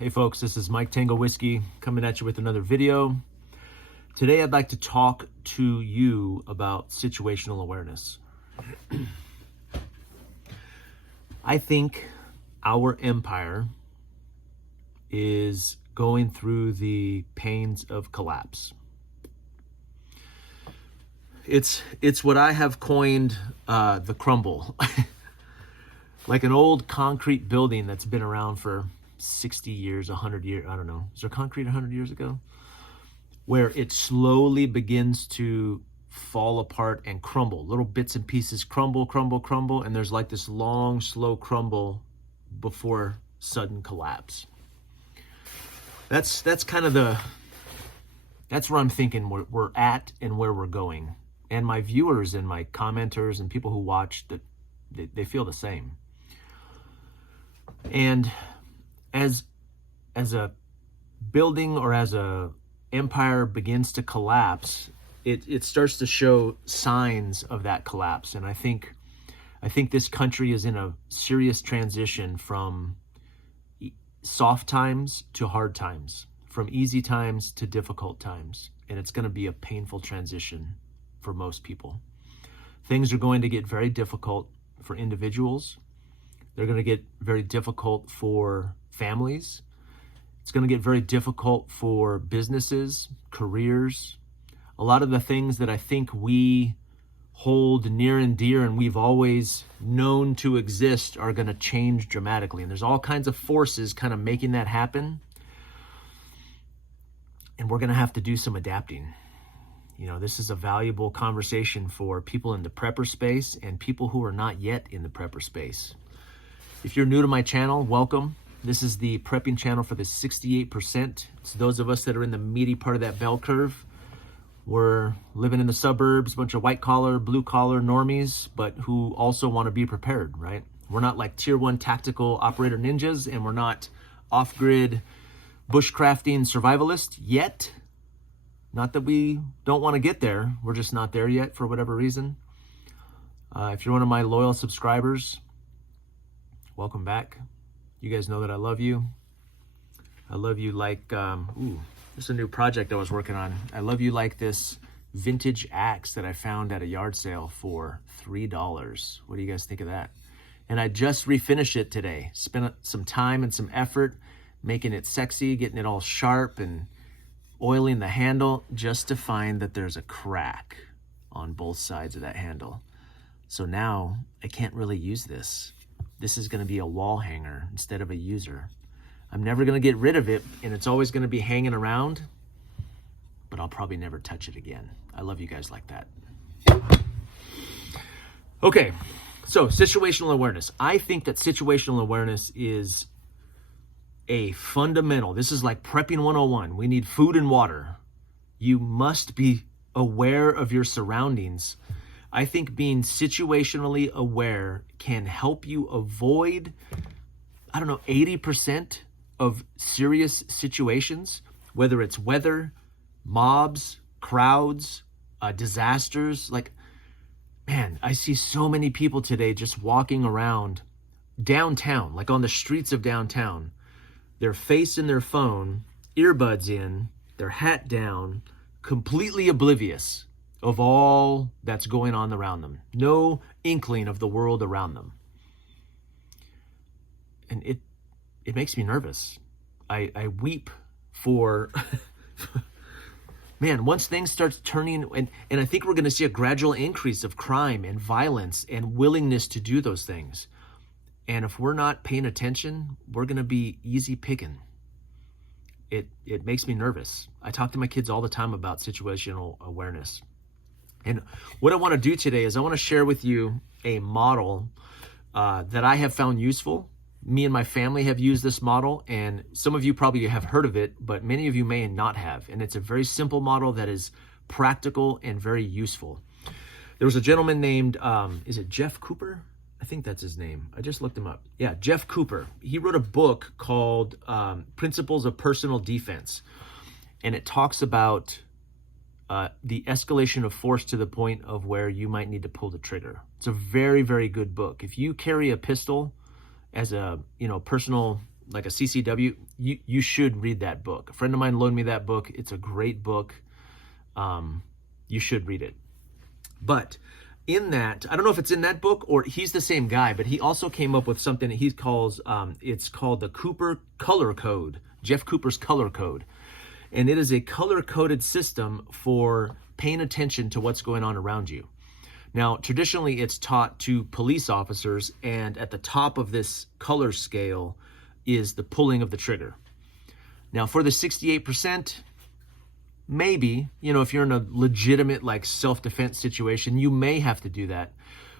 Hey folks, this is Mike Tango Whiskey coming at you with another video. Today I'd like to talk to you about situational awareness. I think our empire is going through the pains of collapse. It's what I have coined the crumble. Like an old concrete building that's been around for 60 years, 100 years, I don't know. Is there concrete 100 years ago? Where it slowly begins to fall apart and crumble. Little bits and pieces crumble, and there's like this long, slow crumble before sudden collapse. That's kind of that's where I'm thinking we're at and where we're going. And my viewers and my commenters and people who watch, that they feel the same. And as a building or as a empire begins to collapse, it starts to show signs of that collapse. And I think this country is in a serious transition from soft times to hard times, from easy times to difficult times. And it's going to be a painful transition for most people. Things are going to get very difficult for individuals. They're going to get very difficult for families. It's going to get very difficult for businesses, careers. A lot of the things that I think we hold near and dear and we've always known to exist are going to change dramatically. And there's all kinds of forces kind of making that happen. And we're going to have to do some adapting. You know, this is a valuable conversation for people in the prepper space and people who are not yet in the prepper space. If you're new to my channel, welcome. This is the prepping channel for the 68%. It's those of us that are in the meaty part of that bell curve. We're living in the suburbs, a bunch of white collar, blue collar normies, but who also want to be prepared, right? We're not like tier 1 tactical operator ninjas, and we're not off-grid bushcrafting survivalists yet. Not that we don't want to get there. We're just not there yet for whatever reason. If you're one of my loyal subscribers, welcome back. You guys know that I love you. I love you like, this is a new project I was working on. I love you like this vintage axe that I found at a yard sale for $3. What do you guys think of that? And I just refinished it today. Spent some time and some effort making it sexy, getting it all sharp and oiling the handle, just to find that there's a crack on both sides of that handle. So now I can't really use this. This is going to be a wall hanger instead of a user. I'm never going to get rid of it, and it's always going to be hanging around, but I'll probably never touch it again. I love you guys like that. Okay, so situational awareness. I think that situational awareness is a fundamental. This is like prepping 101. We need food and water. You must be aware of your surroundings. I think being situationally aware can help you avoid, 80% of serious situations, whether it's weather, mobs, crowds, disasters. Like, man, I see so many people today just walking around downtown, like on the streets of downtown, their face in their phone, earbuds in, their hat down, completely oblivious of all that's going on around them. No inkling of the world around them. And it makes me nervous. I weep for, man, once things start turning, and I think we're gonna see a gradual increase of crime and violence and willingness to do those things. And if we're not paying attention, we're gonna be easy picking. It makes me nervous. I talk to my kids all the time about situational awareness. And what I want to do today is I want to share with you a model that I have found useful. Me and my family have used this model, and some of you probably have heard of it, but many of you may not have. And it's a very simple model that is practical and very useful. There was a gentleman named, is it Jeff Cooper? I think that's his name. I just looked him up. Yeah, Jeff Cooper. He wrote a book called Principles of Personal Defense. And it talks about the escalation of force to the point of where you might need to pull the trigger. It's a very, very good book. If you carry a pistol as a personal like a CCW, you should read that book. A friend of mine loaned me that book. It's a great book. You should read it. But in that, I don't know if it's in that book or he's the same guy, but he also came up with something that he calls, it's called the Cooper Color Code, Jeff Cooper's Color Code. And it is a color-coded system for paying attention to what's going on around you. Now, traditionally, it's taught to police officers, and at the top of this color scale is the pulling of the trigger. Now, for the 68%, maybe, if you're in a legitimate like self-defense situation, you may have to do that.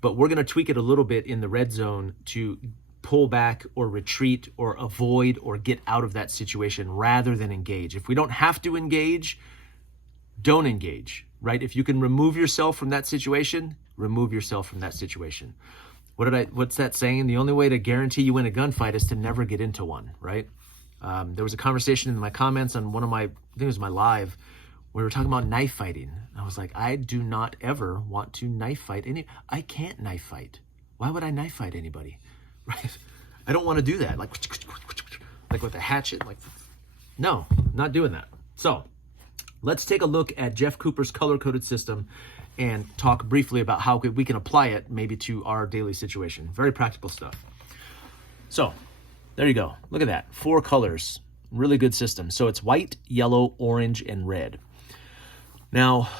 But we're going to tweak it a little bit in the red zone to pull back or retreat or avoid or get out of that situation rather than engage. If we don't have to engage, don't engage, right? If you can remove yourself from that situation, remove yourself from that situation. What's that saying? The only way to guarantee you win a gunfight is to never get into one, right? There was a conversation in my comments on one of my, I think it was my live, where we were talking about knife fighting. I was like, I do not ever want to knife fight I can't knife fight. Why would I knife fight anybody? Right? I don't want to do that. Like with a hatchet. No, not doing that. So let's take a look at Jeff Cooper's color-coded system and talk briefly about how we can apply it maybe to our daily situation. Very practical stuff. So there you go. Look at that. 4 colors. Really good system. So it's white, yellow, orange, and red. Now,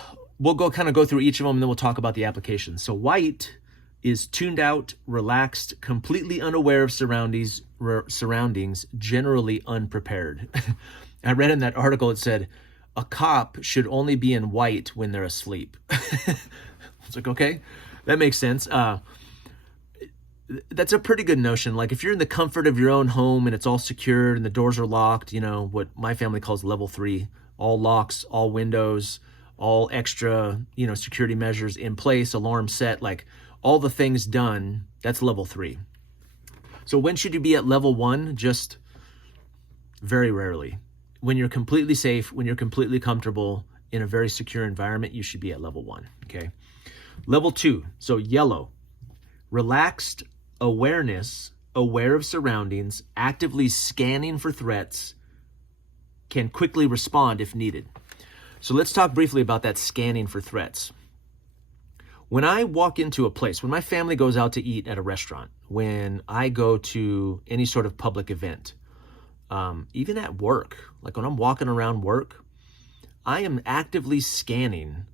we'll go through each of them, and then we'll talk about the application. So white is tuned out, relaxed, completely unaware of surroundings, generally unprepared. I read in that article, it said, a cop should only be in white when they're asleep. It's like, okay, that makes sense. That's a pretty good notion. Like if you're in the comfort of your own home and it's all secured and the doors are locked, what my family calls level 3, all locks, all windows, all extra, security measures in place, alarm set, like all the things done, that's level 3. So when should you be at level 1? Just very rarely. When you're completely safe, when you're completely comfortable in a very secure environment, you should be at level 1, okay? Level 2, so yellow, relaxed awareness, aware of surroundings, actively scanning for threats, can quickly respond if needed. So let's talk briefly about that scanning for threats. When I walk into a place, when my family goes out to eat at a restaurant, when I go to any sort of public event, even at work, like when I'm walking around work, I am actively scanning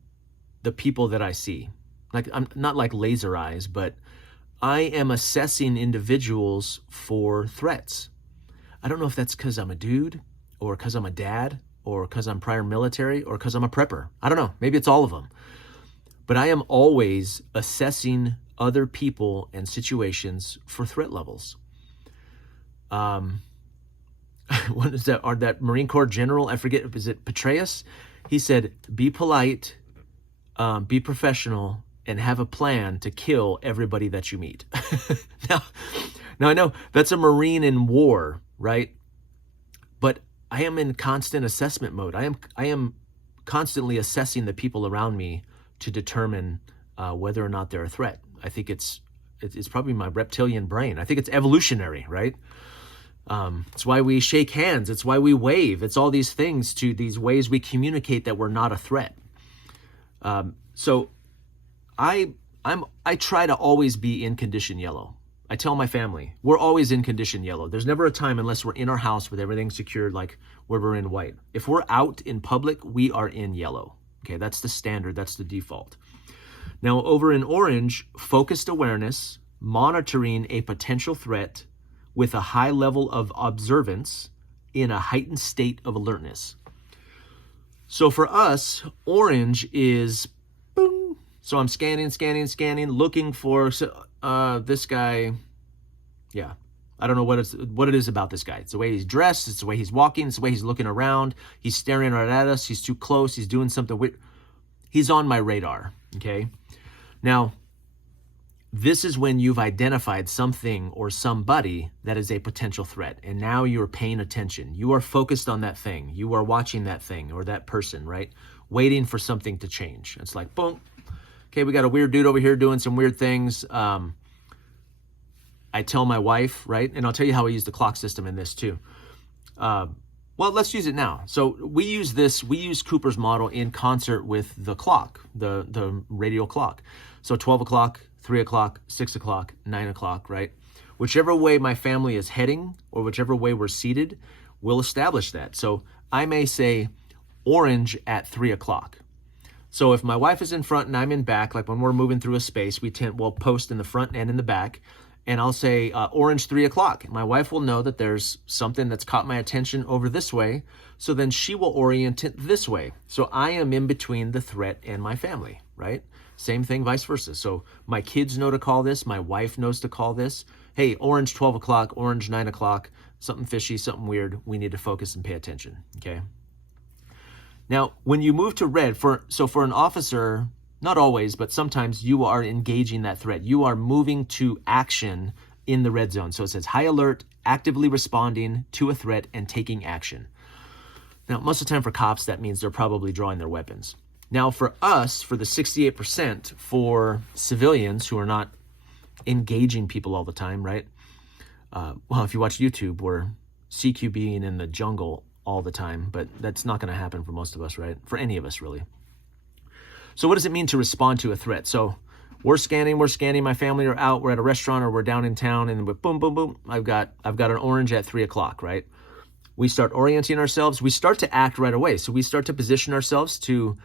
the people that I see. Like I'm not like laser eyes, but I am assessing individuals for threats. I don't know if that's because I'm a dude or because I'm a dad or because I'm prior military or because I'm a prepper. I don't know. Maybe it's all of them. But I am always assessing other people and situations for threat levels. What is that? Or that Marine Corps general, I forget, is it Petraeus? He said, be polite, be professional, and have a plan to kill everybody that you meet. Now I know that's a Marine in war, right? But I am in constant assessment mode. I am constantly assessing the people around me to determine whether or not they're a threat. I think it's probably my reptilian brain. I think it's evolutionary, right? It's why we shake hands. It's why we wave. It's all these things, to these ways we communicate that we're not a threat. So I try to always be in condition yellow. I tell my family, we're always in condition yellow. There's never a time, unless we're in our house with everything secured, like where we're in white. If we're out in public, we are in yellow. Okay, that's the standard, that's the default. Now over in orange, focused awareness, monitoring a potential threat with a high level of observance in a heightened state of alertness. So for us, orange is boom. So I'm scanning, looking for this guy. Yeah, I don't know what it is about this guy. It's the way he's dressed. It's the way he's walking. It's the way he's looking around. He's staring right at us. He's too close. He's doing something weird. He's on my radar, okay? Now, this is when you've identified something or somebody that is a potential threat, and now you're paying attention. You are focused on that thing. You are watching that thing or that person, right? Waiting for something to change. It's like, boom. Okay, we got a weird dude over here doing some weird things. I I tell my wife, right? And I'll tell you how I use the clock system in this too. Well, let's use it now. So we use Cooper's model in concert with the clock, the radial clock. So 12 o'clock, 3 o'clock, 6 o'clock, 9 o'clock, right? Whichever way my family is heading or whichever way we're seated, we'll establish that. So I may say orange at 3 o'clock. So if my wife is in front and I'm in back, like when we're moving through a space, we'll post in the front and in the back. And I'll say orange 3 o'clock. My wife will know that there's something that's caught my attention over this way. So then she will orient it this way. So I am in between the threat and my family, right? Same thing, vice versa. So my kids know to call this. My wife knows to call this. Hey, orange 12 o'clock, orange 9 o'clock, something fishy, something weird. We need to focus and pay attention, okay? Now, when you move to red, for an officer, not always, but sometimes you are engaging that threat. You are moving to action in the red zone. So it says high alert, actively responding to a threat and taking action. Now, most of the time for cops, that means they're probably drawing their weapons. Now, for us, for the 68%, for civilians who are not engaging people all the time, right? Well, if you watch YouTube, we're CQBing in the jungle all the time, but that's not going to happen for most of us, right? For any of us, really. So what does it mean to respond to a threat? So we're scanning, my family are out, we're at a restaurant or we're down in town, and boom, boom, boom, I've got an orange at 3 o'clock, right? We start orienting ourselves, we start to act right away. So we start to position ourselves to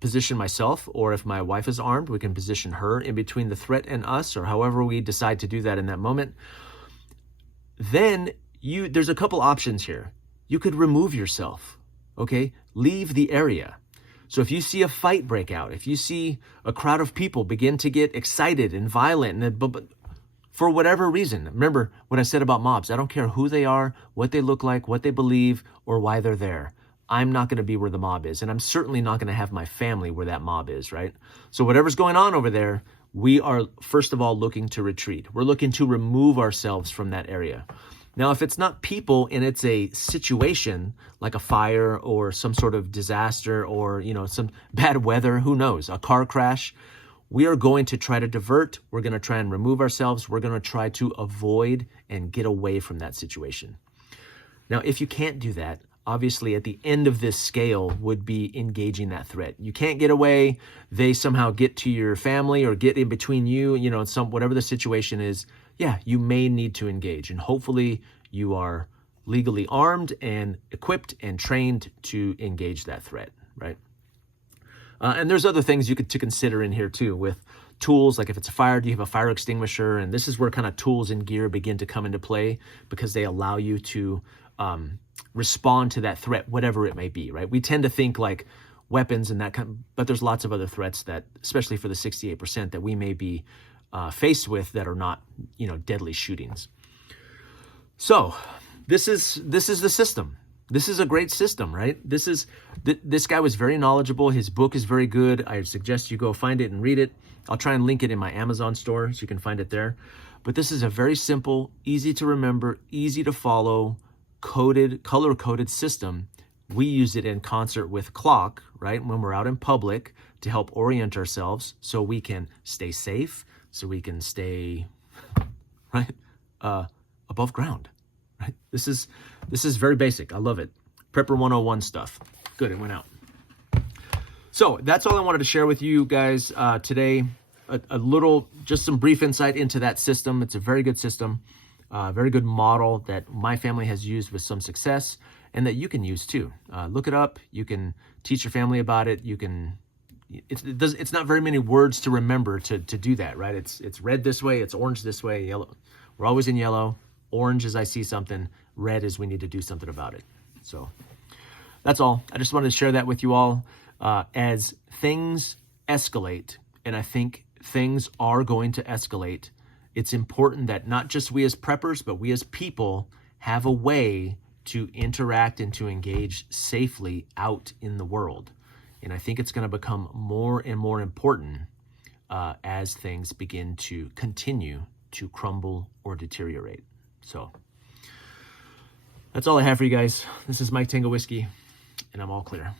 position myself, or if my wife is armed, we can position her in between the threat and us, or however we decide to do that in that moment. Then there's a couple options here. You could remove yourself, okay? Leave the area. So if you see a fight break out, if you see a crowd of people begin to get excited and violent, and for whatever reason, remember what I said about mobs. I don't care who they are, what they look like, what they believe, or why they're there. I'm not going to be where the mob is, and I'm certainly not going to have my family where that mob is, right? So whatever's going on over there, we are, first of all, looking to retreat. We're looking to remove ourselves from that area. Now, if it's not people and it's a situation like a fire or some sort of disaster or, some bad weather, who knows, a car crash, we are going to try to divert. We're going to try and remove ourselves. We're going to try to avoid and get away from that situation. Now, if you can't do that, obviously at the end of this scale would be engaging that threat. You can't get away. They somehow get to your family or get in between you, whatever the situation is. Yeah, you may need to engage, and hopefully you are legally armed and equipped and trained to engage that threat, right? And there's other things to consider in here too, with tools, like if it's a fire, do you have a fire extinguisher? And this is where kind of tools and gear begin to come into play, because they allow you to respond to that threat, whatever it may be, right? We tend to think like weapons and that but there's lots of other threats that, especially for the 68%, that we may be faced with that are not, deadly shootings. So this is the system. This is a great system, right? This guy was very knowledgeable. His book is very good. I suggest you go find it and read it. I'll try and link it in my Amazon store so you can find it there. But this is a very simple, easy to remember, easy to follow, color-coded system. We use it in concert with clock, right? When we're out in public to help orient ourselves so we can stay safe, so we can stay, right, above ground, right? This is very basic. I love it. Prepper 101 stuff. Good, it went out. So that's all I wanted to share with you guys today. A little, just some brief insight into that system. It's a very good system, very good model that my family has used with some success and that you can use too. Look it up. You can teach your family about it. You can. It's not very many words to remember to do that, right? It's red this way, it's orange this way, yellow. We're always in yellow. Orange is I see something. Red is we need to do something about it. So that's all. I just wanted to share that with you all. As things escalate, and I think things are going to escalate, it's important that not just we as preppers, but we as people have a way to interact and to engage safely out in the world. And I think it's going to become more and more important as things begin to continue to crumble or deteriorate. So that's all I have for you guys. This is Mike Tango Whiskey, and I'm all clear.